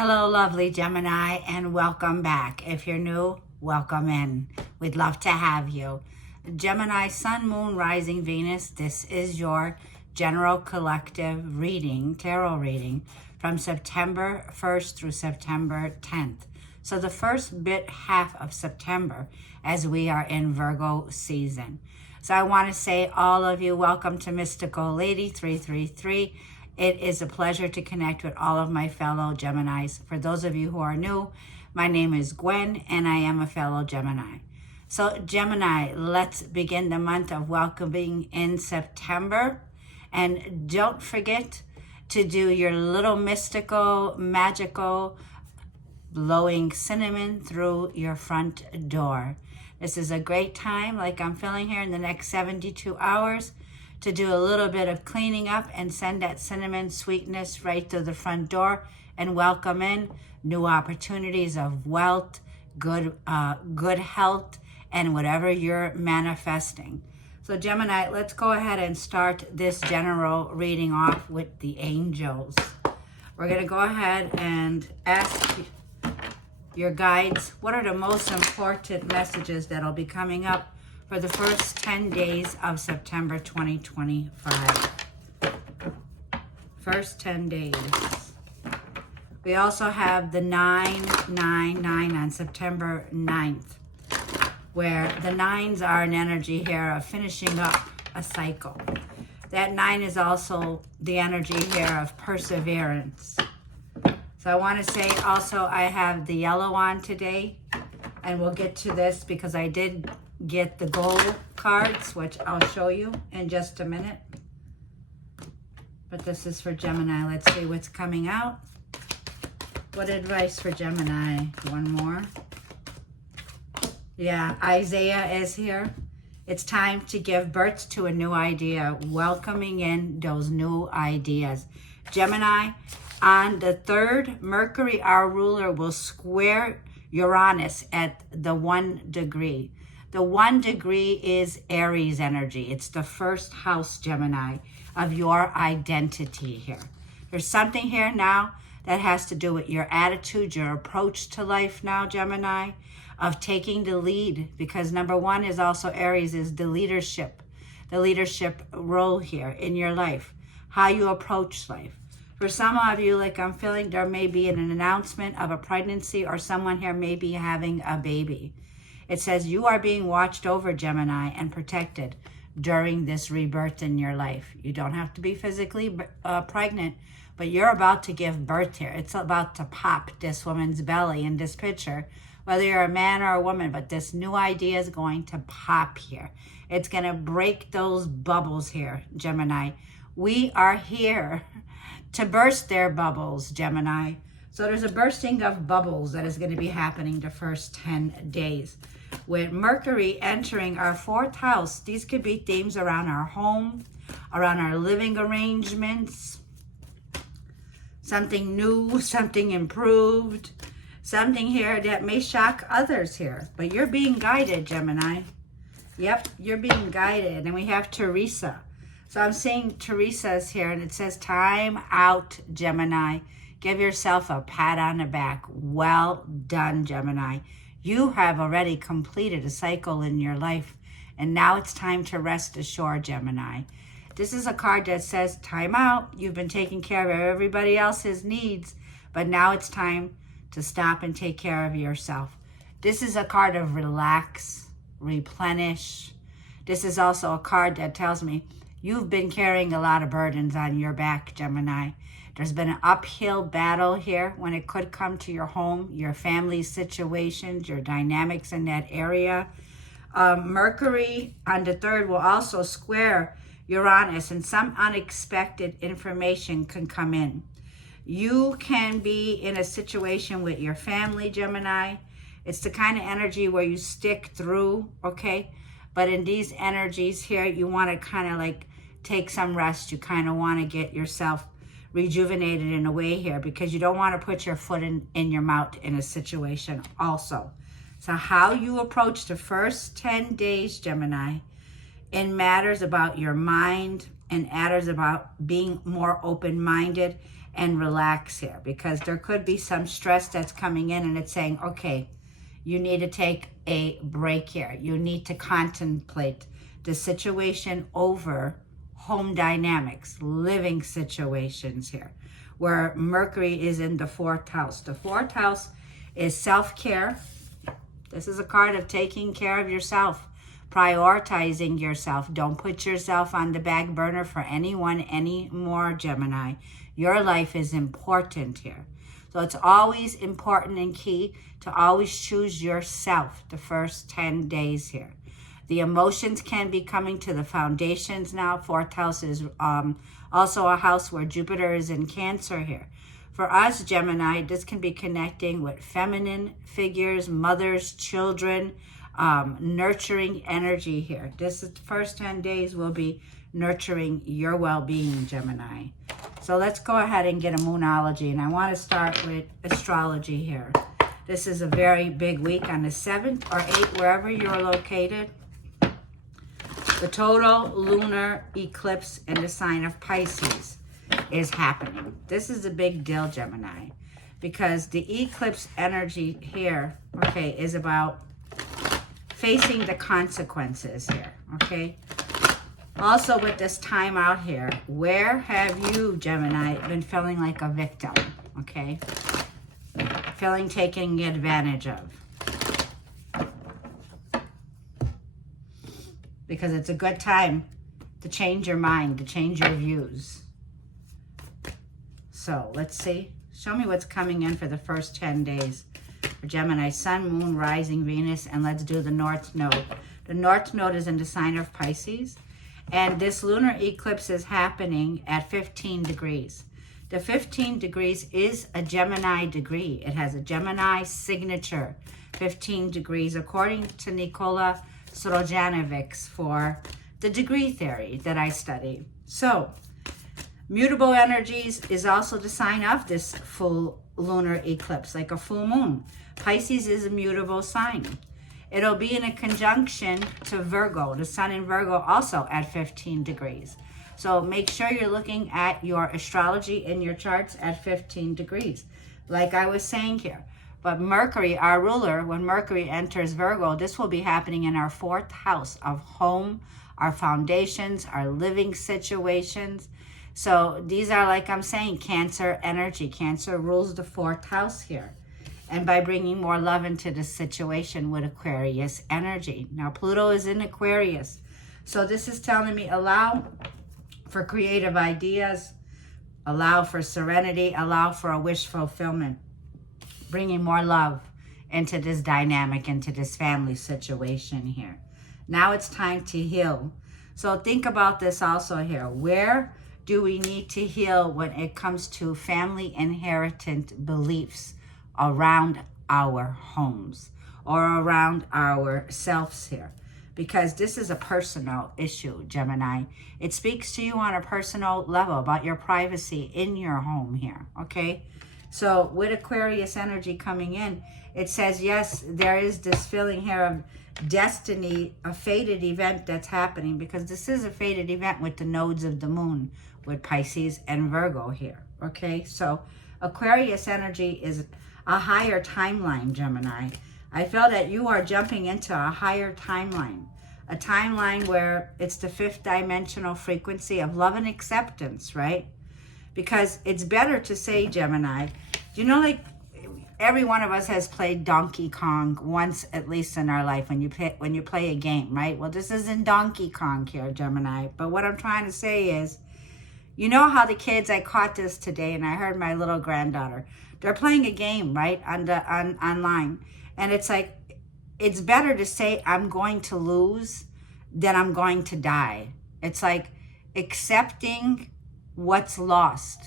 Hello, lovely Gemini, and welcome back. If you're new, welcome in. We'd love to have you. Gemini, Sun, Moon, Rising, Venus, this is your general collective reading, tarot reading, from September 1st through September 10th. So the first half of September as we are in Virgo season. So I want to say all of you, welcome to Mystical Lady 333. It is a pleasure to connect with all of my fellow Geminis. For those of you who are new, my name is Gwen, and I am a fellow Gemini. So Gemini, let's begin the month of welcoming in September. And don't forget to do your little mystical, magical, blowing cinnamon through your front door. This is a great time, like I'm feeling here in the next 72 hours, to do a little bit of cleaning up and send that cinnamon sweetness right through the front door and welcome in new opportunities of wealth, good health, and whatever you're manifesting. So Gemini, let's go ahead and start this general reading off with the angels. We're going to go ahead and ask your guides, what are the most important messages that'll be coming up for the first 10 days of September 2025. First 10 days. We also have the 999 on September 9th, where the nines are an energy here of finishing up a cycle. That 9 is also the energy here of perseverance. So I want to say also I have the yellow on today, and we'll get to this because I did get the gold cards, which I'll show you in just a minute. But this is for Gemini. Let's see what's coming out. What advice for Gemini? One more. Yeah, Isaiah is here. It's time to give birth to a new idea, welcoming in those new ideas. Gemini, on the 3rd, Mercury, our ruler, will square Uranus at the 1 degree. The 1 degree is Aries energy. It's the first house, Gemini, of your identity here. There's something here now that has to do with your attitude, your approach to life now, Gemini, of taking the lead, because number 1 is also Aries, is the leadership role here in your life, how you approach life. For some of you, like I'm feeling, there may be an announcement of a pregnancy, or someone here may be having a baby. It says you are being watched over, Gemini, and protected during this rebirth in your life. You don't have to be physically pregnant, but you're about to give birth here. It's about to pop this woman's belly in this picture, whether you're a man or a woman, but this new idea is going to pop here. It's going to break those bubbles here, Gemini. We are here to burst their bubbles, Gemini. So there's a bursting of bubbles that is going to be happening the first 10 days. With Mercury entering our 4th house, these could be themes around our home, around our living arrangements, something new, something improved, something here that may shock others here. But you're being guided, Gemini. Yep, you're being guided. And we have Teresa. So I'm seeing Teresa's here, and it says, time out, Gemini. Give yourself a pat on the back. Well done, Gemini. You have already completed a cycle in your life, and now it's time to rest assured, Gemini. This is a card that says, time out. You've been taking care of everybody else's needs, but now it's time to stop and take care of yourself. This is a card of relax, replenish. This is also a card that tells me you've been carrying a lot of burdens on your back, Gemini. There's been an uphill battle here when it could come to your home, your family situations, your dynamics in that area. Mercury on the 3rd will also square Uranus, and some unexpected information can come in. You can be in a situation with your family, Gemini. It's the kind of energy where you stick through, okay? But in these energies here, you want to kind of like take some rest. You kind of want to get yourself rejuvenated in a way here, because you don't want to put your foot in your mouth in a situation also. So how you approach the first 10 days, Gemini, in matters about your mind and matters about being more open-minded and relax here, because there could be some stress that's coming in and it's saying, okay, you need to take a break here. You need to contemplate the situation over home dynamics, living situations here, where Mercury is in the 4th house. The 4th house is self-care. This is a card of taking care of yourself, prioritizing yourself. Don't put yourself on the back burner for anyone anymore, Gemini. Your life is important here. So it's always important and key to always choose yourself the first 10 days here. The emotions can be coming to the foundations now. 4th house is also a house where Jupiter is in Cancer here. For us, Gemini, this can be connecting with feminine figures, mothers, children, nurturing energy here. This is the first 10 days will be nurturing your well-being, Gemini. So let's go ahead and get a Moonology. And I want to start with astrology here. This is a very big week on the 7th or 8th, wherever you're located. The total lunar eclipse in the sign of Pisces is happening. This is a big deal, Gemini, because the eclipse energy here, okay, is about facing the consequences here, okay? Also with this time out here, where have you, Gemini, been feeling like a victim, okay? Feeling taken advantage of. Because it's a good time to change your mind, to change your views. So let's see. Show me what's coming in for the first 10 days for Gemini, Sun, Moon, Rising, Venus, and let's do the North Node. The North Node is in the sign of Pisces, and this lunar eclipse is happening at 15 degrees. The 15 degrees is a Gemini degree. It has a Gemini signature, 15 degrees, according to Nikola Strojanovic's for the degree theory that I study. So, mutable energies is also the sign of this full lunar eclipse, like a full moon. Pisces is a mutable sign. It'll be in a conjunction to Virgo, the sun in Virgo also at 15 degrees. So make sure you're looking at your astrology in your charts at 15 degrees, like I was saying here. But Mercury, our ruler, when Mercury enters Virgo, this will be happening in our 4th house of home, our foundations, our living situations. So these are, like I'm saying, Cancer energy. Cancer rules the 4th house here. And by bringing more love into the situation with Aquarius energy. Now, Pluto is in Aquarius. So this is telling me allow for creative ideas, allow for serenity, allow for a wish fulfillment. Bringing more love into this dynamic, into this family situation here. Now it's time to heal. So think about this also here. Where do we need to heal when it comes to family inherited beliefs around our homes or around ourselves here? Because this is a personal issue, Gemini. It speaks to you on a personal level about your privacy in your home here, okay? So with Aquarius energy coming in, it says, yes, there is this feeling here of destiny, a fated event that's happening, because this is a fated event with the nodes of the moon, with Pisces and Virgo here, okay? So Aquarius energy is a higher timeline, Gemini. I feel that you are jumping into a higher timeline, a timeline where it's the 5th dimensional frequency of love and acceptance, right? Because it's better to say, Gemini, you know, like every one of us has played Donkey Kong once at least in our life when you play a game, right? Well, this isn't Donkey Kong here, Gemini. But what I'm trying to say is, you know how the kids, I caught this today and I heard my little granddaughter, they're playing a game, right, online. And it's like, it's better to say I'm going to lose than I'm going to die. It's like accepting what's lost.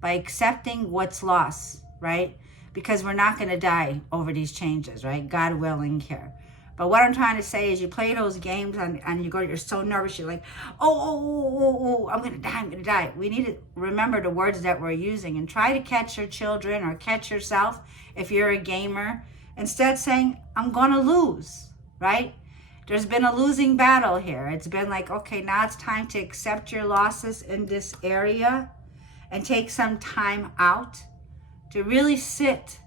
By accepting what's lost, right? Because we're not going to die over these changes, right? God willing here. But what I'm trying to say is you play those games and you're so nervous. You're like, oh, I'm going to die, I'm going to die. We need to remember the words that we're using and try to catch your children or catch yourself if you're a gamer. Instead saying, I'm going to lose, right? There's been a losing battle here. It's been like, okay, now it's time to accept your losses in this area and take some time out to really sit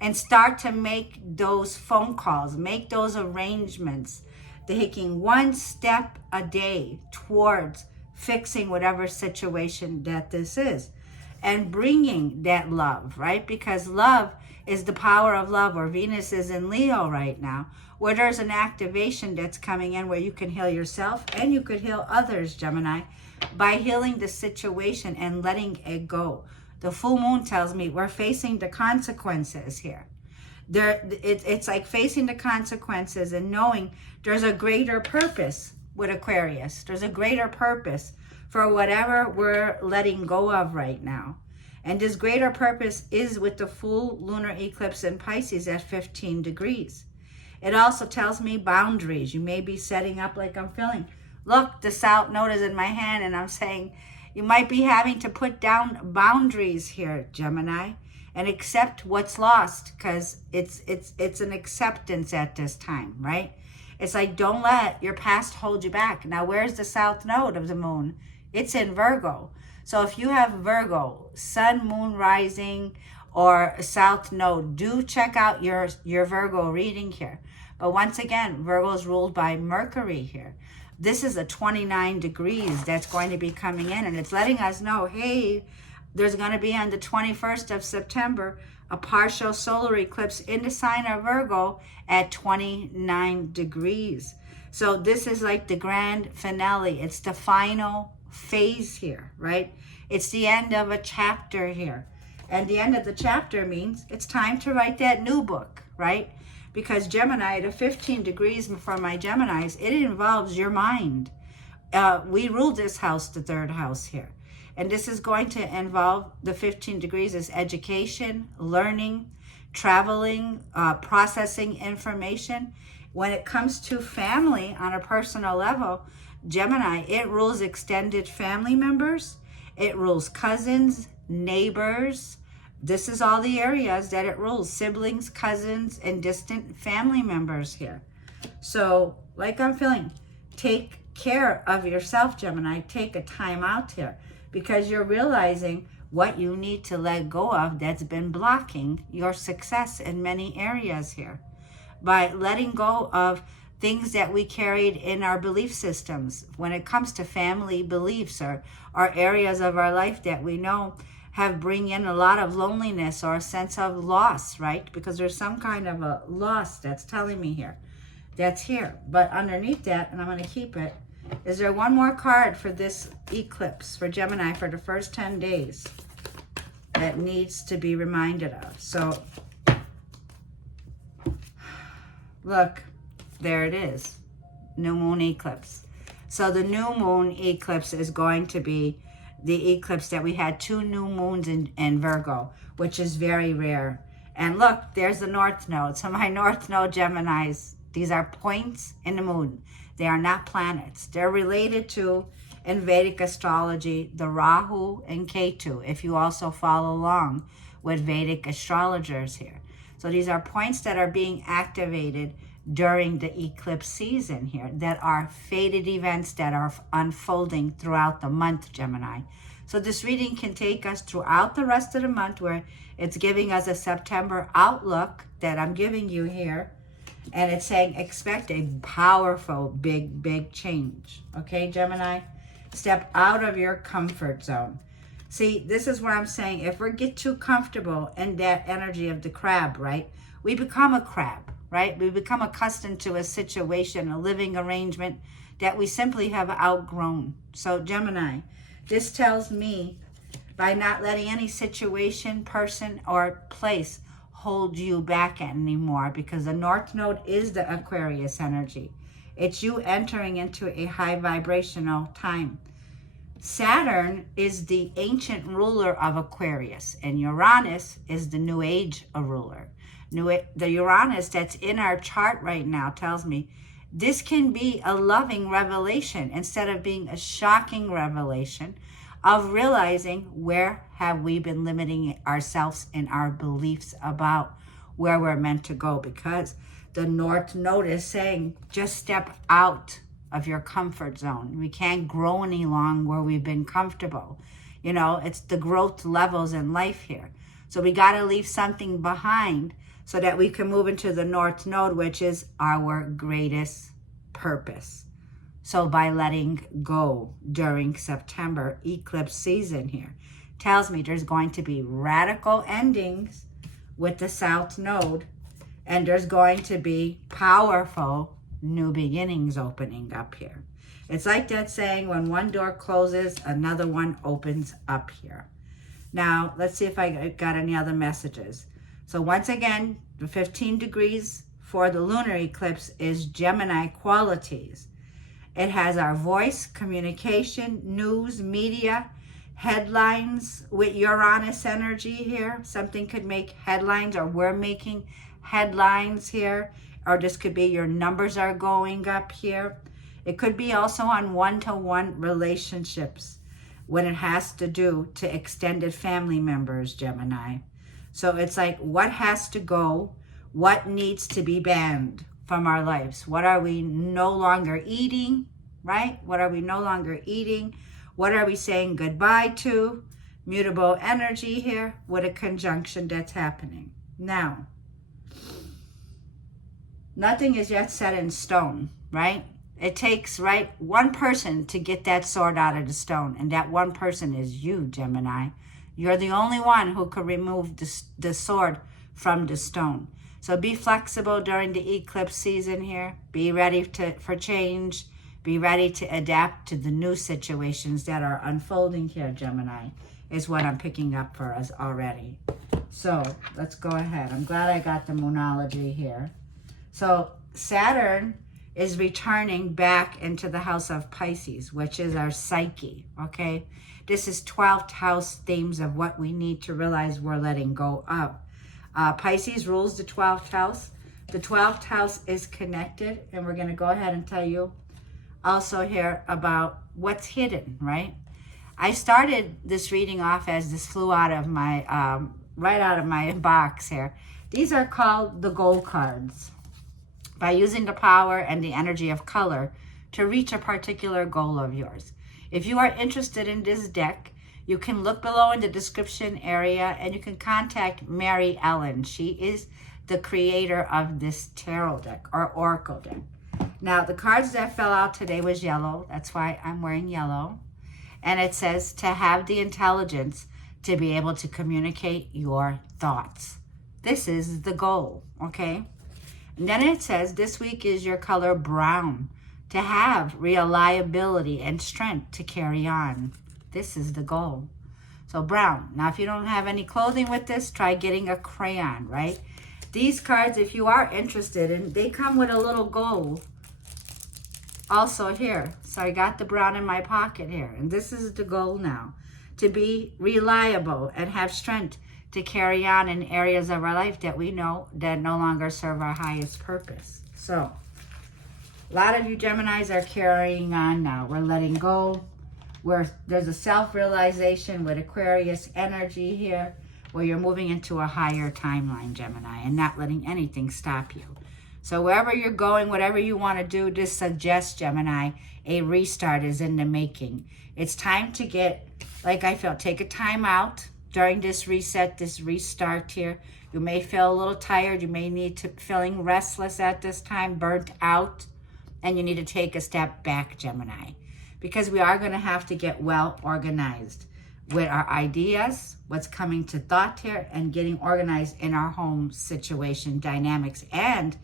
and start to make those phone calls, make those arrangements, taking one step a day towards fixing whatever situation that this is and bringing that love, right? Because love is the power of love, or Venus is in Leo right now, where there's an activation that's coming in where you can heal yourself and you could heal others, Gemini, by healing the situation and letting it go. The full moon tells me we're facing the consequences here. It's like facing the consequences and knowing there's a greater purpose with Aquarius. There's a greater purpose for whatever we're letting go of right now. And this greater purpose is with the full lunar eclipse in Pisces at 15 degrees. It also tells me boundaries. You may be setting up like I'm feeling. Look, the South Node is in my hand and I'm saying you might be having to put down boundaries here, Gemini, and accept what's lost, because it's an acceptance at this time, right? It's like, don't let your past hold you back. Now, where's the South Node of the moon? It's in Virgo. So if you have Virgo, Sun, Moon, Rising, or South Node, do check out your Virgo reading here. But once again, Virgo is ruled by Mercury here. This is a 29 degrees that's going to be coming in, and it's letting us know, hey, there's going to be on the 21st of September a partial solar eclipse in the sign of Virgo at 29 degrees. So this is like the grand finale. It's the final phase here, right? It's the end of a chapter here. And the end of the chapter means it's time to write that new book, right? Because Gemini, the 15 degrees for my Geminis, it involves your mind. We rule this house, the third house here. And this is going to involve, the 15 degrees is education, learning, traveling, processing information. When it comes to family on a personal level, Gemini, it rules extended family members. It rules cousins, neighbors. This is all the areas that it rules. Siblings, cousins, and distant family members here. So, like I'm feeling, take care of yourself, Gemini. Take a time out here, because you're realizing what you need to let go of that's been blocking your success in many areas here. By letting go of things that we carried in our belief systems when it comes to family beliefs, or areas of our life that we know have bring in a lot of loneliness or a sense of loss, right? Because there's some kind of a loss that's telling me here. That's here. But underneath that, and I'm going to keep it, is there one more card for this eclipse for Gemini for the first 10 days that needs to be reminded of? So, look, there it is. New moon eclipse. So the new moon eclipse is going to be the eclipse that we had 2 new moons in Virgo, which is very rare. And look, there's the North Node. So my North Node Geminis, these are points in the moon. They are not planets. They're related to, in Vedic astrology, the Rahu and Ketu, if you also follow along with Vedic astrologers here. So these are points that are being activated during the eclipse season here, that are fated events that are unfolding throughout the month, Gemini. So this reading can take us throughout the rest of the month, where it's giving us a September outlook that I'm giving you here. And it's saying, expect a powerful, big change. Okay, Gemini? Step out of your comfort zone. See, this is what I'm saying. If we get too comfortable in that energy of the crab, right? We become a crab, right? We become accustomed to a situation, a living arrangement that we simply have outgrown. So, Gemini, this tells me, by not letting any situation, person, or place hold you back anymore, because the North Node is the Aquarius energy. It's you entering into a high vibrational time. Saturn is the ancient ruler of Aquarius, and Uranus is the New Age ruler. The Uranus that's in our chart right now tells me this can be a loving revelation instead of being a shocking revelation of realizing where have we been limiting ourselves in our beliefs about where we're meant to go, because the North Node is saying just step out of your comfort zone. We can't grow any longer where we've been comfortable. You know, it's the growth levels in life here. So we got to leave something behind so that we can move into the North Node, which is our greatest purpose. So by letting go during September eclipse season here, tells me there's going to be radical endings with the South Node, and there's going to be powerful new beginnings opening up here. It's like that saying, when one door closes, another one opens up here. Now, let's see if I got any other messages. So once again, the 15 degrees for the lunar eclipse is Gemini qualities. It has our voice, communication, news, media, headlines with Uranus energy here. Something could make headlines, or we're making headlines here, or this could be your numbers are going up here. It could be also on one-to-one relationships when it has to do to extended family members, Gemini. So it's like, what has to go? What needs to be banned from our lives? What are we no longer eating, right? What are we no longer eating? What are we saying goodbye to? Mutable energy here with a conjunction that's happening. Now, nothing is yet set in stone, right? It takes, right, one person to get that sword out of the stone, and that one person is you, Gemini. You're the only one who could remove the sword from the stone. So be flexible during the eclipse season here. Be ready for change. Be ready to adapt to the new situations that are unfolding here, Gemini, is what I'm picking up for us already. So let's go ahead. I'm glad I got the Moonology here. So Saturn is returning back into the house of Pisces, which is our psyche, okay? This is 12th house themes of what we need to realize we're letting go of. Pisces rules the 12th house. The 12th house is connected, and we're going to go ahead and tell you also here about what's hidden, right? I started this reading off as this flew out of my, right out of my box here. These are called the goal cards. By using the power and the energy of color to reach a particular goal of yours. If you are interested in this deck, you can look below in the description area, and you can contact Mary Ellen. She is the creator of this tarot deck or oracle deck. Now, the cards that fell out today was yellow. That's why I'm wearing yellow. And it says to have the intelligence to be able to communicate your thoughts. This is the goal, okay? And then it says this week is your color brown, to have reliability and strength to carry on. This is the goal. So brown. Now, if you don't have any clothing with this, try getting a crayon, right? These cards, if you are interested, and they come with a little gold also here. So I got the brown in my pocket here. And this is the goal now, to be reliable and have strength to carry on in areas of our life that we know that no longer serve our highest purpose. So a lot of you Geminis are carrying on now. We're letting go. There's a self-realization with Aquarius energy here, where you're moving into a higher timeline, Gemini, and not letting anything stop you. So wherever you're going, whatever you want to do, this suggests, Gemini, a restart is in the making. It's time to get, like I felt, take a time out during this reset, this restart here. You may feel a little tired. You may need to feeling restless at this time, burnt out, and you need to take a step back, Gemini, because we are going to have to get well organized with our ideas, what's coming to thought here, and getting organized in our home situation dynamics and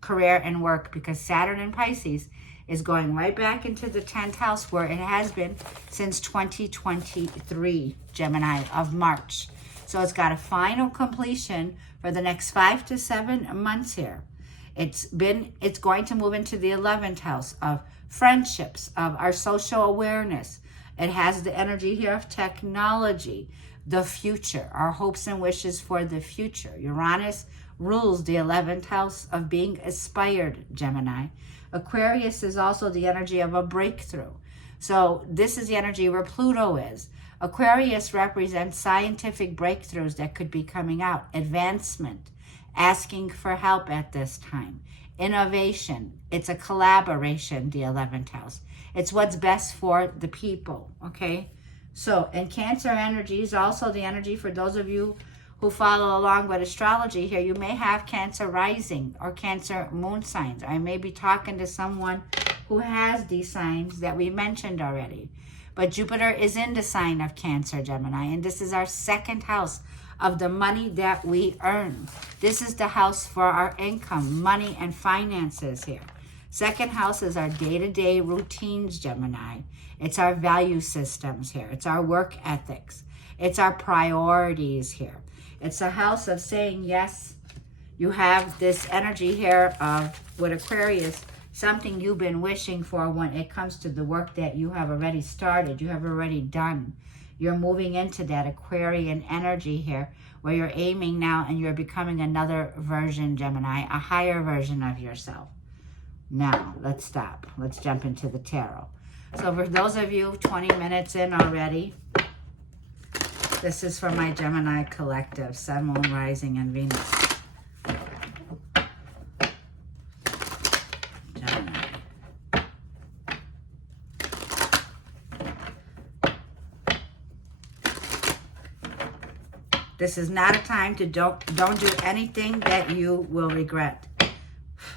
career and work, because Saturn in Pisces is going right back into the 10th house, where it has been since 2023, Gemini, of March. So it's got a final completion for the next 5 to 7 months here. It's going to move into the 11th house of friendships, of our social awareness. It has the energy here of technology, the future, our hopes and wishes for the future. Uranus rules the 11th house of being inspired, Gemini. Aquarius is also the energy of a breakthrough. So this is the energy where Pluto is. Aquarius represents scientific breakthroughs that could be coming out, advancement, asking for help at this time, innovation. It's a collaboration, the 11th house. It's what's best for the people, okay? So, and Cancer energy is also the energy for those of you who follow along with astrology here. You may have Cancer rising or Cancer moon signs. I may be talking to someone who has these signs that we mentioned already. But Jupiter is in the sign of Cancer, Gemini, and this is our second house of the money that we earn. This is the house for our income, money, and finances here. Second house is our day-to-day routines, Gemini. It's our value systems here. It's our work ethics. It's our priorities here. It's a house of saying yes. You have this energy here of, with Aquarius, something you've been wishing for when it comes to the work that you have already started, you have already done. You're moving into that Aquarian energy here where you're aiming now and you're becoming another version, Gemini, a higher version of yourself. Now, let's stop. Let's jump into the tarot. So for those of you 20 minutes in already, this is for my Gemini collective, Sun, Moon, Rising, and Venus. Gemini. This is not a time to don't do anything that you will regret.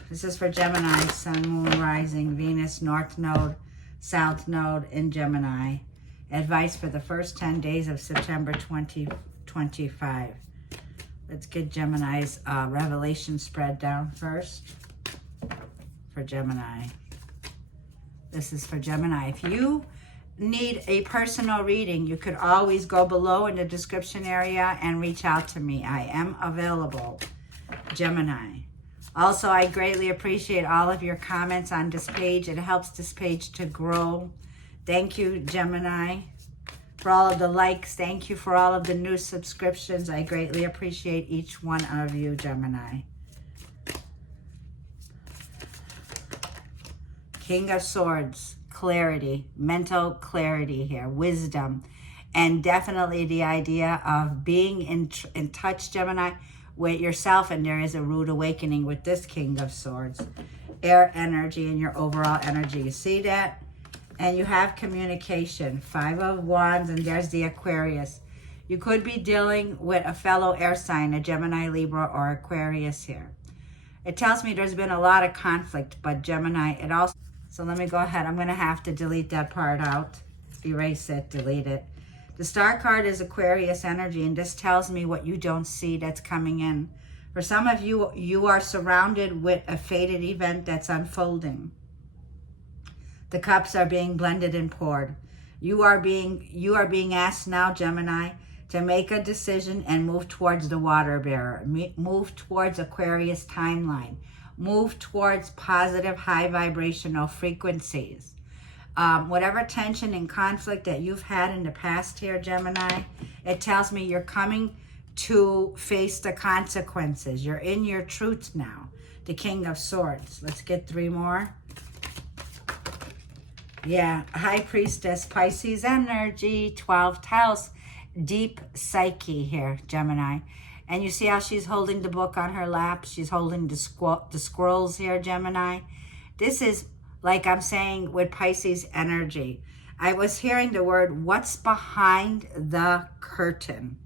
This is for Gemini, Sun, Moon, Rising, Venus, North Node, South Node in Gemini. Advice for the first 10 days of September 2025. Let's get Gemini's revelation spread down first for Gemini. This is for Gemini. If you need a personal reading, you could always go below in the description area and reach out to me. I am available, Gemini. Also, I greatly appreciate all of your comments on this page. It helps this page to grow. Thank you, Gemini, for all of the likes. Thank you for all of the new subscriptions. I greatly appreciate each one of you, Gemini. King of Swords, clarity, mental clarity here, wisdom, and definitely the idea of being in touch, Gemini, with yourself, and there is a rude awakening with this King of Swords. Air energy and your overall energy. You see that? And you have communication. 5 of Wands, and there's the Aquarius. You could be dealing with a fellow air sign, a Gemini, Libra, or Aquarius here. It tells me there's been a lot of conflict, but Gemini, it also... So let me go ahead. I'm going to have to delete that part out. Erase it, delete it. The star card is Aquarius energy, and this tells me what you don't see that's coming in. For some of you, you are surrounded with a fated event that's unfolding. The cups are being blended and poured. You are being asked now, Gemini, to make a decision and move towards the water bearer. Move towards Aquarius timeline. Move towards positive, high vibrational frequencies. Whatever tension and conflict that you've had in the past here, Gemini, it tells me you're coming to face the consequences. You're in your truth now. The King of Swords. Let's get 3 more. Yeah, High Priestess, Pisces energy, 12th house, deep psyche here, Gemini. And you see how she's holding the book on her lap? She's holding the scrolls here, Gemini. This is, like I'm saying, with Pisces energy. I was hearing the word, what's behind the curtain?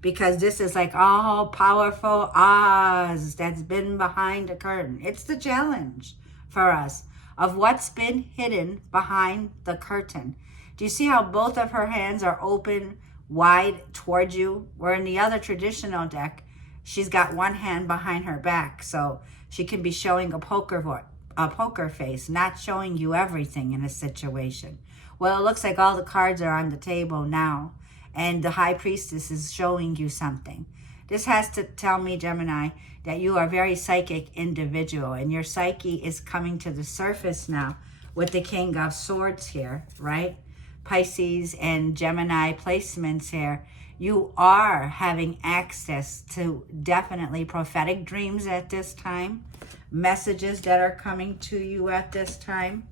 Because this is like all powerful Oz that's been behind the curtain. It's the challenge for us of what's been hidden behind the curtain. Do you see how both of her hands are open wide towards you? Where in the other traditional deck, she's got one hand behind her back, so she can be showing a poker face, not showing you everything in a situation. Well, it looks like all the cards are on the table now, and the High Priestess is showing you something. This has to tell me, Gemini, that you are a very psychic individual, and your psyche is coming to the surface now with the King of Swords here, right? Pisces and Gemini placements here. You are having access to definitely prophetic dreams at this time, messages that are coming to you at this time.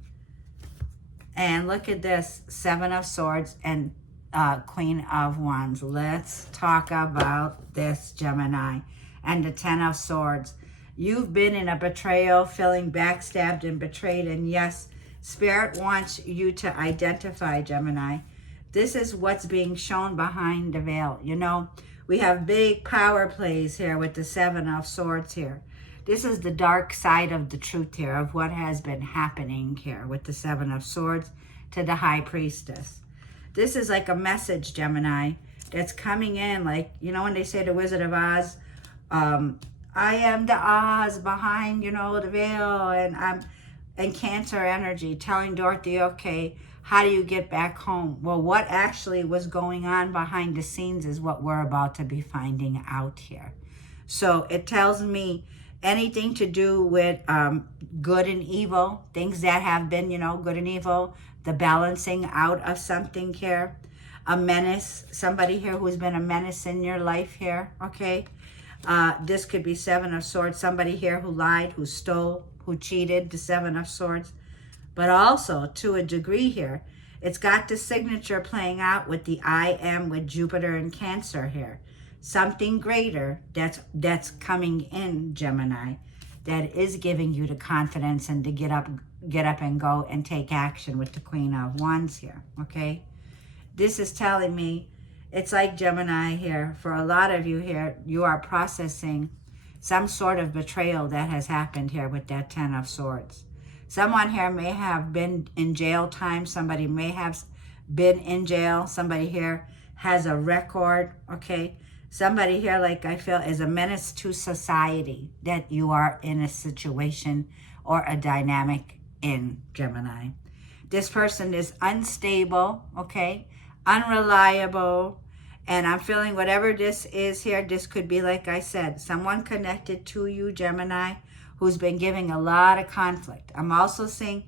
And look at this, 7 of Swords and Queen of Wands. Let's talk about this, Gemini, and the 10 of Swords. You've been in a betrayal, feeling backstabbed and betrayed, and yes, Spirit wants you to identify, Gemini, This is what's being shown behind the veil. You know, we have big power plays here with the Seven of Swords here. This is the dark side of the truth here, of what has been happening here with the Seven of Swords to the High Priestess. This is like a message, Gemini, that's coming in, like, you know, when they say the Wizard of Oz, I am the Oz behind, you know, the veil, and I'm in Cancer energy, telling Dorothy, okay, how do you get back home? Well, what actually was going on behind the scenes is what we're about to be finding out here. So it tells me anything to do with good and evil, things that have been, you know, good and evil, the balancing out of something here, a menace, somebody here who's been a menace in your life here, okay? This could be Seven of Swords, somebody here who lied, who stole, who cheated, the Seven of Swords. But also, to a degree here, it's got the signature playing out with the I am with Jupiter and Cancer here. Something greater that's coming in, Gemini, that is giving you the confidence and to get up and go and take action with the Queen of Wands here, okay? This is telling me, it's like Gemini here, for a lot of you here, you are processing some sort of betrayal that has happened here with that Ten of Swords. Someone here may have been in jail time. Somebody may have been in jail. Somebody here has a record, okay? Somebody here, like I feel, is a menace to society that you are in a situation or a dynamic in, Gemini. This person is unstable, okay? Unreliable. And I'm feeling whatever this is here, this could be, like I said, someone connected to you, Gemini, who's been giving a lot of conflict. I'm also seeing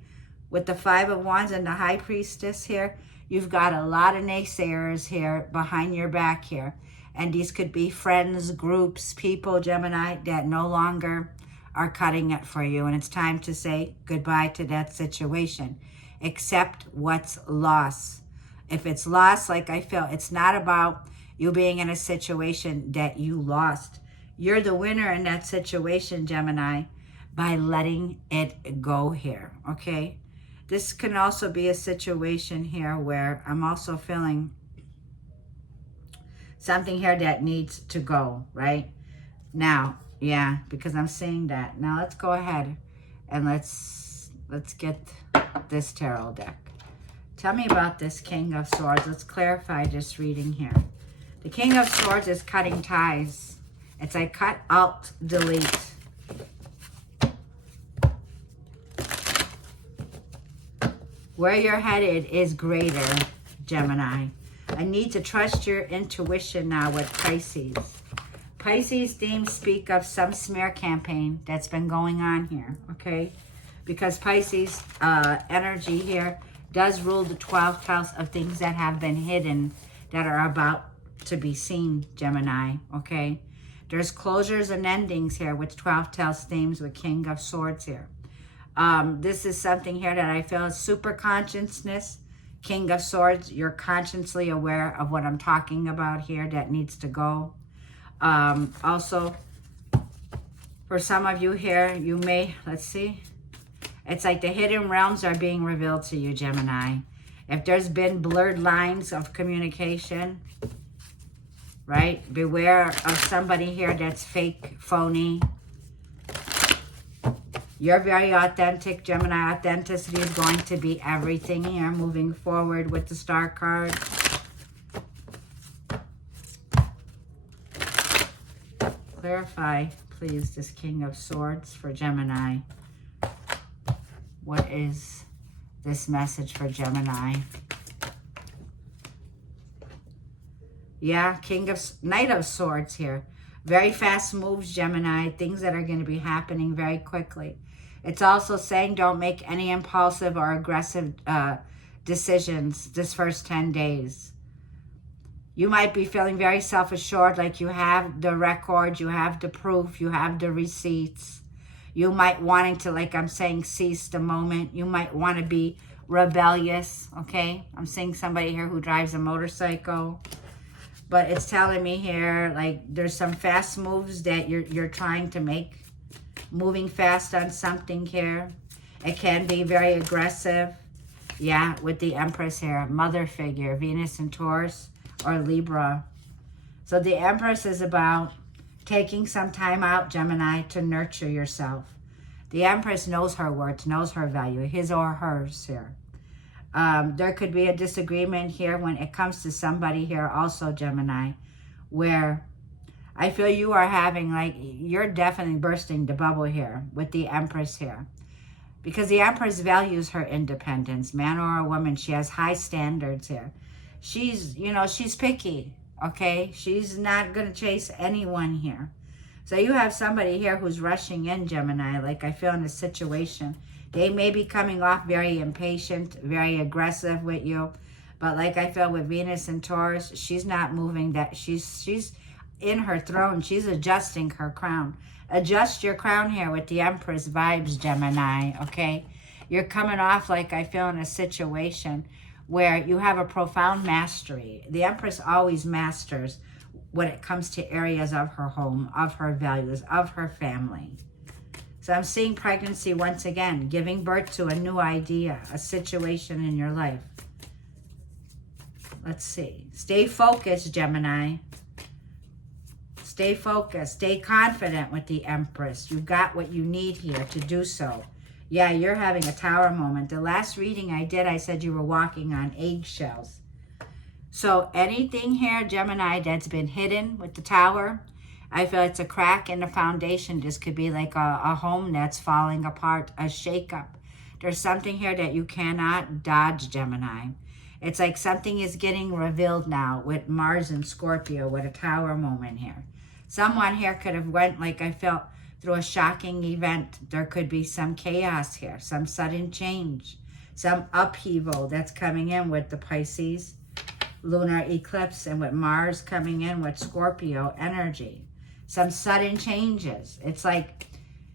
with the Five of Wands and the High Priestess here, you've got a lot of naysayers here behind your back here. And these could be friends, groups, people, Gemini, that no longer are cutting it for you. And it's time to say goodbye to that situation. Accept what's lost. If it's lost, like I feel, it's not about you being in a situation that you lost. You're the winner in that situation, Gemini, by letting it go here, okay? This can also be a situation here where I'm also feeling something here that needs to go, right? Now, yeah, because I'm seeing that. Now let's go ahead and let's get this tarot deck. Tell me about this King of Swords. Let's clarify this reading here. The King of Swords is cutting ties. It's like cut, alt, delete. Where you're headed is greater, Gemini. I need to trust your intuition now with Pisces. Pisces themes speak of some smear campaign that's been going on here, okay? Because Pisces energy here does rule the 12th house of things that have been hidden, that are about to be seen, Gemini, okay? There's closures and endings here with 12th house themes with King of Swords here. This is something here that I feel is super consciousness. King of Swords, you're consciously aware of what I'm talking about here that needs to go. Also, for some of you here, you may, let's see. It's like the hidden realms are being revealed to you, Gemini. If there's been blurred lines of communication, right? Beware of somebody here that's fake, phony. You're very authentic, Gemini. Authenticity is going to be everything here moving forward with the Star card. Clarify, please, this King of Swords for Gemini. What is this message for Gemini? Yeah, Knight of Swords here. Very fast moves, Gemini. Things that are going to be happening very quickly. It's also saying don't make any impulsive or aggressive decisions this first 10 days. You might be feeling very self-assured, like you have the record, you have the proof, you have the receipts. You might wanting to, like I'm saying, seize the moment. You might want to be rebellious, okay? I'm seeing somebody here who drives a motorcycle. But it's telling me here, like, there's some fast moves that you're trying to make. Moving fast on something here. It can be very aggressive. Yeah, with the Empress here, mother figure, Venus in Taurus or Libra. So the Empress is about taking some time out, Gemini, to nurture yourself. The Empress knows her worth, knows her value, his or hers here. There could be a disagreement here when it comes to somebody here also, Gemini, where I feel you are having, like, you're definitely bursting the bubble here with the Empress here. Because the Empress values her independence, man or a woman. She has high standards here. She's, you know, she's picky, okay? She's not going to chase anyone here. So you have somebody here who's rushing in, Gemini, like I feel in a situation. They may be coming off very impatient, very aggressive with you. But like I feel with Venus and Taurus, she's not moving that. She's in her throne. She's adjusting her crown. Adjust your crown here with the Empress vibes, Gemini, okay? You're coming off, like I feel, in a situation where you have a profound mastery. The Empress always masters when it comes to areas of her home, of her values, of her family. So I'm seeing pregnancy once again, giving birth to a new idea, a situation in your life. Let's see. Stay focused, Gemini. Stay focused. Stay confident with the Empress. You've got what you need here to do so. Yeah, you're having a tower moment. The last reading I did, I said you were walking on eggshells. So anything here, Gemini, that's been hidden with the tower, I feel it's a crack in the foundation. This could be like a home that's falling apart, a shakeup. There's something here that you cannot dodge, Gemini. It's like something is getting revealed now with Mars and Scorpio with a tower moment here. Someone here could have went, like I felt, through a shocking event. There could be some chaos here, some sudden change, some upheaval that's coming in with the Pisces lunar eclipse and with Mars coming in with Scorpio energy. Some sudden changes. It's like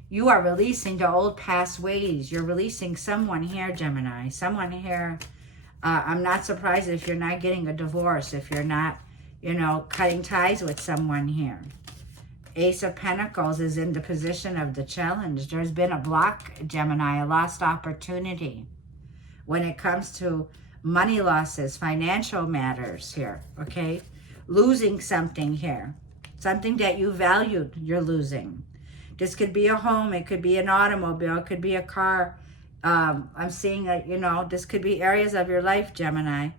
you are releasing the old past ways. You're releasing someone here, Gemini. Someone here. I'm not surprised if you're not getting a divorce, if you're not, you know, cutting ties with someone here. Ace of Pentacles is in the position of the challenge. There's been a block, Gemini, a lost opportunity when it comes to money losses, financial matters here, okay? Losing something here. Something that you valued, you're losing. This could be a home. It could be an automobile. It could be a car. I'm seeing, you know, this could be areas of your life, Gemini,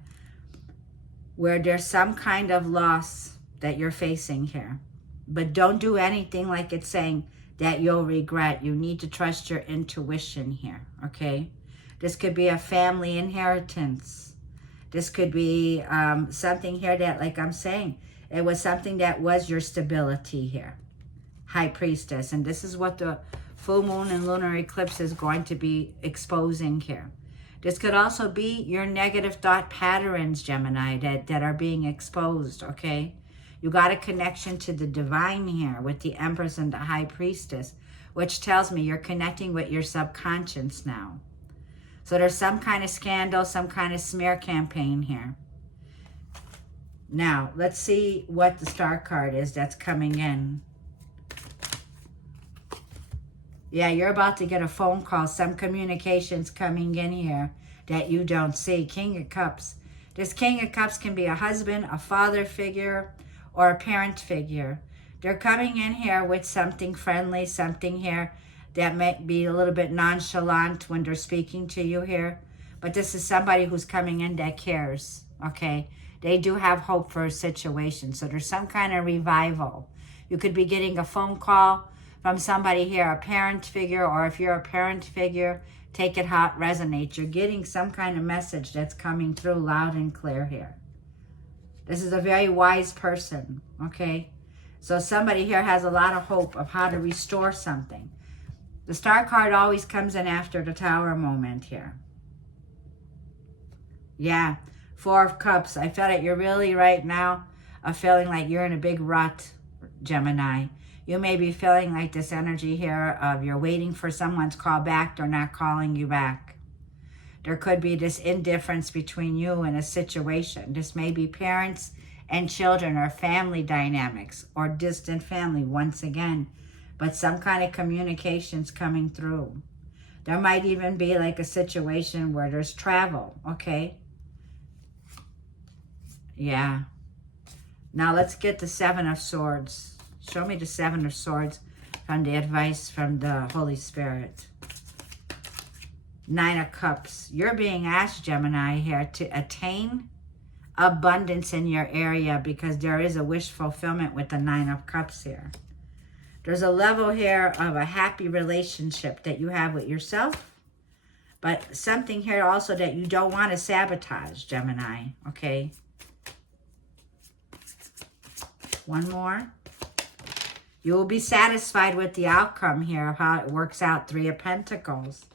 where there's some kind of loss that you're facing here. But don't do anything like it's saying that you'll regret. You need to trust your intuition here, okay? This could be a family inheritance. This could be something here that, like I'm saying, it was something that was your stability here. High Priestess. And this is what the full moon and lunar eclipse is going to be exposing here. This could also be your negative thought patterns, Gemini, that are being exposed, okay? You got a connection to the divine here with the Empress and the High Priestess, which tells me you're connecting with your subconscious now. So there's some kind of scandal, some kind of smear campaign here. Now, let's see what the star card is that's coming in. Yeah, you're about to get a phone call, some communications coming in here that you don't see. King of Cups. This King of Cups can be a husband, a father figure, or a parent figure. They're coming in here with something friendly, something here that might be a little bit nonchalant when they're speaking to you here. But this is somebody who's coming in that cares, okay? They do have hope for a situation. So there's some kind of revival. You could be getting a phone call from somebody here, a parent figure, or if you're a parent figure, take it how it resonates. You're getting some kind of message that's coming through loud and clear here. This is a very wise person, okay? So somebody here has a lot of hope of how to restore something. The star card always comes in after the tower moment here. Yeah, Four of Cups. I felt it. You're really right now feeling like you're in a big rut, Gemini. You may be feeling like this energy here of you're waiting for someone's call back. They're not calling you back. There could be this indifference between you and a situation. This may be parents and children or family dynamics or distant family once again. But some kind of communication's coming through. There might even be like a situation where there's travel, okay? Yeah. Now let's get the Seven of Swords. Show me the Seven of Swords from the advice from the Holy Spirit. Nine of Cups. You're being asked, Gemini, here to attain abundance in your area because there is a wish fulfillment with the Nine of Cups here. There's a level here of a happy relationship that you have with yourself, but something here also that you don't want to sabotage, Gemini, okay? One more. You will be satisfied with the outcome here of how it works out. Three of Pentacles.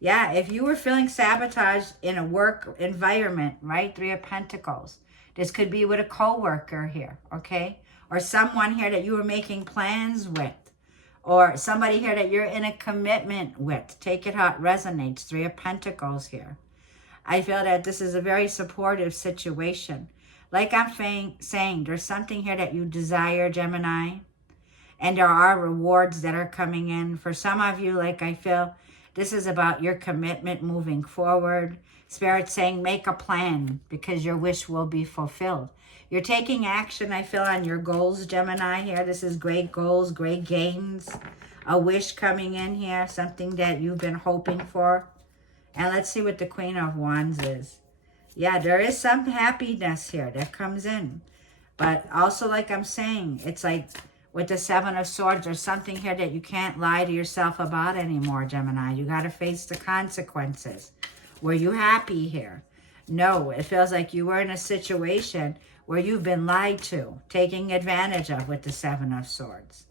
Yeah, if you were feeling sabotaged in a work environment, right? Three of Pentacles. This could be with a co-worker here, okay? Or someone here that you were making plans with. Or somebody here that you're in a commitment with. Take it how it resonates. Three of Pentacles here. I feel that this is a very supportive situation. Like I'm saying, there's something here that you desire, Gemini. And there are rewards that are coming in. For some of you, like I feel, this is about your commitment moving forward. Spirit's saying make a plan because your wish will be fulfilled. You're taking action, I feel, on your goals, Gemini, here. This is great goals, great gains. A wish coming in here, something that you've been hoping for. And let's see what the Queen of Wands is. Yeah, there is some happiness here that comes in. But also, like I'm saying, it's like with the Seven of Swords, there's something here that you can't lie to yourself about anymore, Gemini. You got to face the consequences. Were you happy here? No, it feels like you were in a situation where you've been lied to, taking advantage of with the Seven of Swords.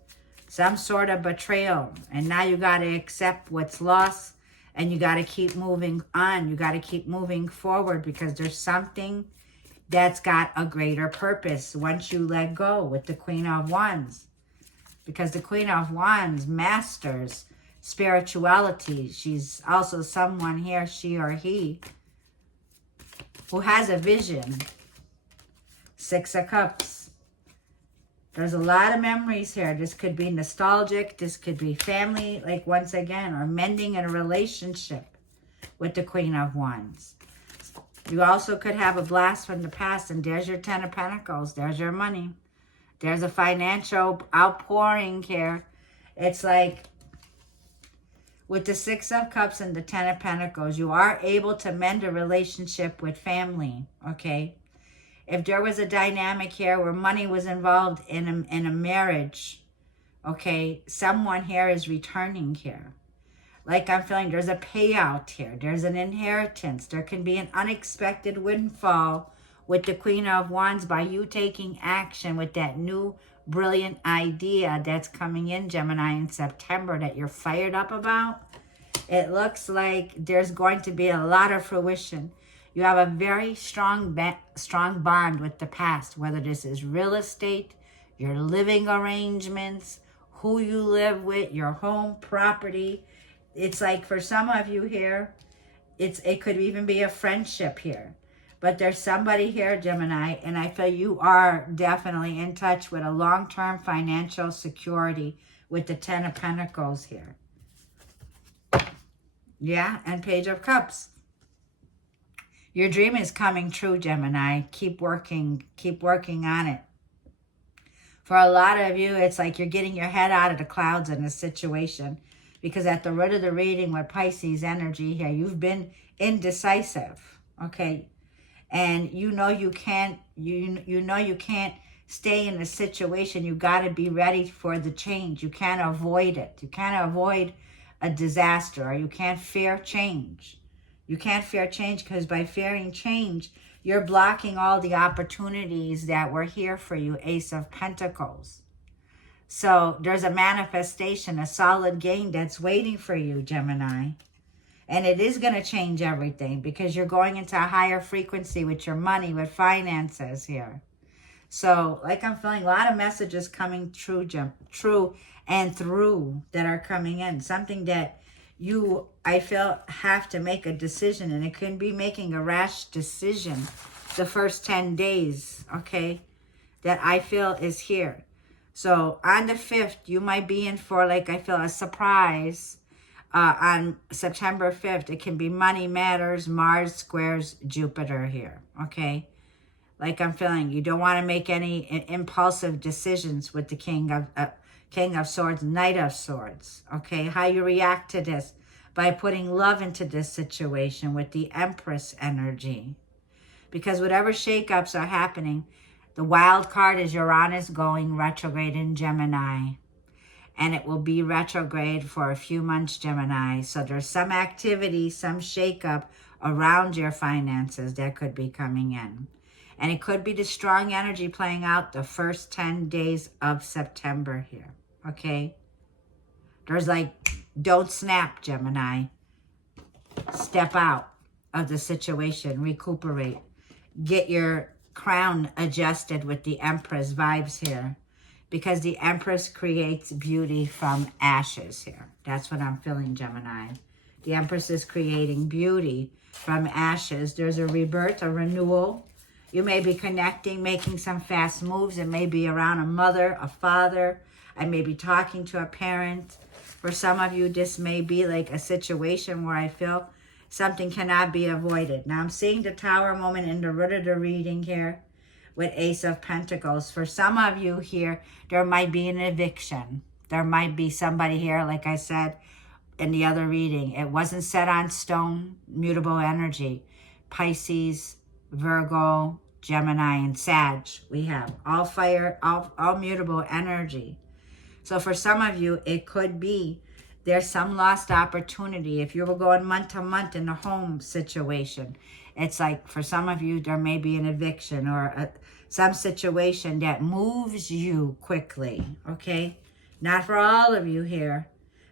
Some sort of betrayal. And now you got to accept what's lost and you got to keep moving on. You got to keep moving forward because there's something that's got a greater purpose once you let go with the Queen of Wands. Because the Queen of Wands masters spirituality. She's also someone here, she or he, who has a vision. Six of Cups. There's a lot of memories here. This could be nostalgic. This could be family, like once again, or mending in a relationship with the Queen of Wands. You also could have a blast from the past, and there's your Ten of Pentacles. There's your money. There's a financial outpouring here. It's like with the Six of Cups and the Ten of Pentacles, you are able to mend a relationship with family, okay? If there was a dynamic here where money was involved in a marriage, okay, someone here is returning here. Like I'm feeling there's a payout here. There's an inheritance. There can be an unexpected windfall with the Queen of Wands by you taking action with that new brilliant idea that's coming in, Gemini, in September that you're fired up about. It looks like there's going to be a lot of fruition. You have a very strong bond with the past, whether this is real estate, your living arrangements, who you live with, your home, property. It's like for some of you here, it could even be a friendship here. But there's somebody here, Gemini, and I feel you are definitely in touch with a long-term financial security with the Ten of Pentacles here. Yeah, and Page of Cups. Your dream is coming true, Gemini. Keep working on it. For a lot of you, it's like you're getting your head out of the clouds in this situation. Because at the root of the reading with Pisces energy here, you've been indecisive, okay? And you know you can't, you know you can't stay in a situation. You got to be ready for the change. You can't avoid it. You can't avoid a disaster, or you can't fear change. You can't fear change because by fearing change, you're blocking all the opportunities that were here for you, Ace of Pentacles. So there's a manifestation, a solid gain that's waiting for you, Gemini. And it is going to change everything because you're going into a higher frequency with your money, with finances here. So like I'm feeling a lot of messages coming true and through that are coming in. Something that you, I feel, have to make a decision. And it can be making a rash decision the first 10 days, okay, that I feel is here. So on the 5th, you might be in for, like I feel, a surprise on September 5th, it can be money matters, Mars squares Jupiter here, okay? Like I'm feeling, you don't want to make any impulsive decisions with the King of Swords, Knight of Swords, okay? How you react to this by putting love into this situation with the Empress energy. Because whatever shakeups are happening, the wild card is Uranus going retrograde in Gemini. And it will be retrograde for a few months, Gemini. So there's some activity, some shakeup around your finances that could be coming in. And it could be the strong energy playing out the first 10 days of September here, okay? There's like, don't snap, Gemini. Step out of the situation, recuperate. Get your crown adjusted with the Empress vibes here. Because the Empress creates beauty from ashes here. That's what I'm feeling, Gemini. The Empress is creating beauty from ashes. There's a rebirth, a renewal. You may be connecting, making some fast moves. It may be around a mother, a father. I may be talking to a parent. For some of you, this may be like a situation where I feel something cannot be avoided. Now, I'm seeing the Tower moment in the root of the reading here with Ace of Pentacles. For some of you here, there might be an eviction. There might be somebody here, like I said in the other reading. It wasn't set on stone, mutable energy. Pisces, Virgo, Gemini, and Sag. We have all fire, all mutable energy. So for some of you, it could be there's some lost opportunity. If you were going month to month in a home situation, it's like for some of you, there may be an eviction or some situation that moves you quickly, okay? Not for all of you here,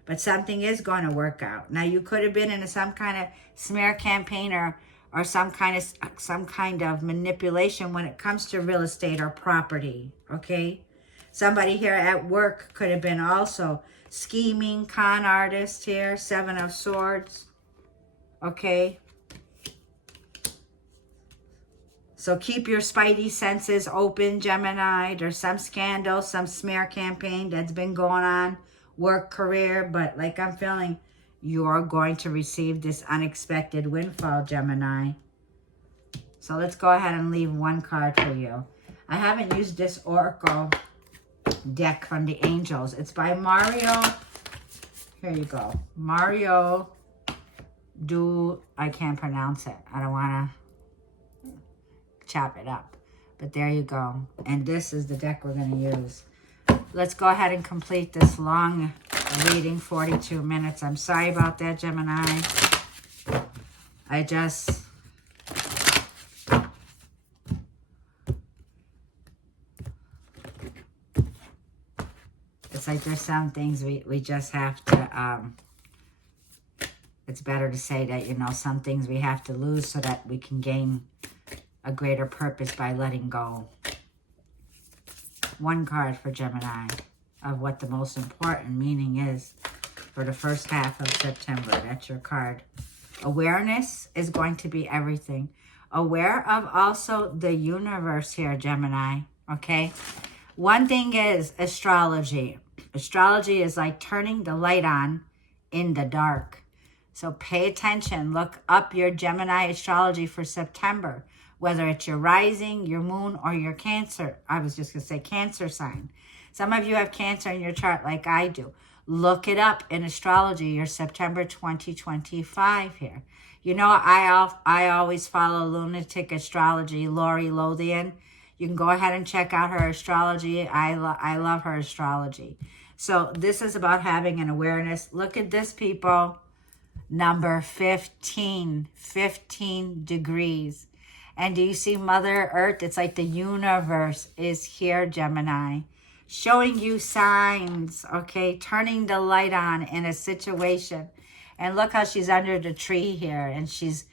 but something is going to work out. Now, you could have been in some kind of smear campaign or some kind of manipulation when it comes to real estate or property, okay? Somebody here at work could have been also scheming, con artist here, Seven of Swords, okay? So keep your spidey senses open, Gemini. There's some scandal, some smear campaign that's been going on, work, career, but like I'm feeling, you're going to receive this unexpected windfall, Gemini. So let's go ahead and leave one card for you. I haven't used this Oracle deck from the Angels. It's by Mario. Here you go. Mario I can't pronounce it. I don't want to chop it up. But there you go. And this is the deck we're going to use. Let's go ahead and complete this long reading, 42 minutes. I'm sorry about that, Gemini. It's like there's some things we just have to, it's better to say that, you know, some things we have to lose so that we can gain a greater purpose by letting go. One card for Gemini of what the most important meaning is for the first half of September. That's your card. Awareness is going to be everything. Aware of also the universe here, Gemini, okay? One thing is astrology. Astrology is like turning the light on in the dark. So pay attention. Look up your Gemini astrology for September, whether it's your rising, your moon, or your Cancer. I was just going to say Cancer sign. Some of you have Cancer in your chart like I do. Look it up in astrology, your September 2025 here. You know, I always follow Lunatic Astrology, Lori Lothian. You can go ahead and check out her astrology. I love her astrology. So this is about having an awareness. Look at this, people. Number 15 degrees. And do you see Mother Earth? It's like the universe is here, Gemini. Showing you signs, okay? Turning the light on in a situation. And look how she's under the tree here. And she's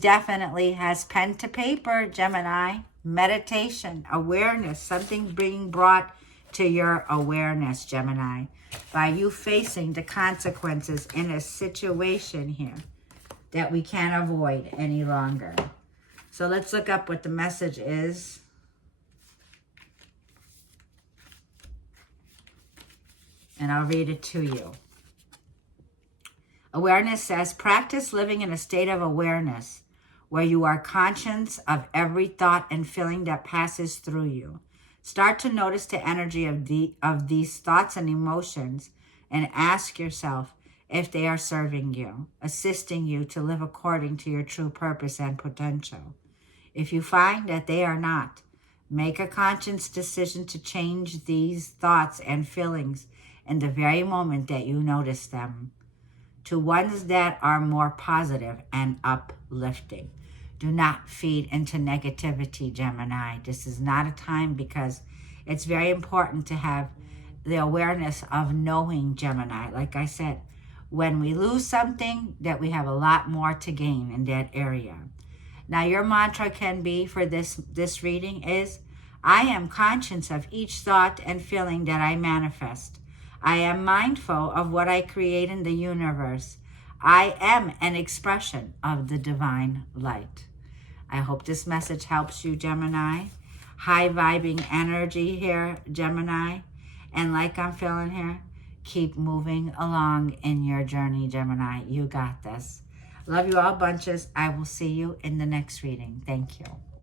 definitely has pen to paper, Gemini. Meditation, awareness, something being brought to your awareness, Gemini. By you facing the consequences in a situation here that we can't avoid any longer. So let's look up what the message is. And I'll read it to you. Awareness says, practice living in a state of awareness where you are conscious of every thought and feeling that passes through you. Start to notice the energy of these thoughts and emotions and ask yourself if they are serving you, assisting you to live according to your true purpose and potential. If you find that they are not, make a conscious decision to change these thoughts and feelings in the very moment that you notice them to ones that are more positive and uplifting. Do not feed into negativity, Gemini. This is not a time, because it's very important to have the awareness of knowing, Gemini. Like I said, when we lose something, that we have a lot more to gain in that area. Now, your mantra can be for this reading is, I am conscious of each thought and feeling that I manifest. I am mindful of what I create in the universe. I am an expression of the divine light. I hope this message helps you, Gemini. High vibing energy here, Gemini. And like I'm feeling here, keep moving along in your journey, Gemini. You got this. Love you all bunches. I will see you in the next reading. Thank you.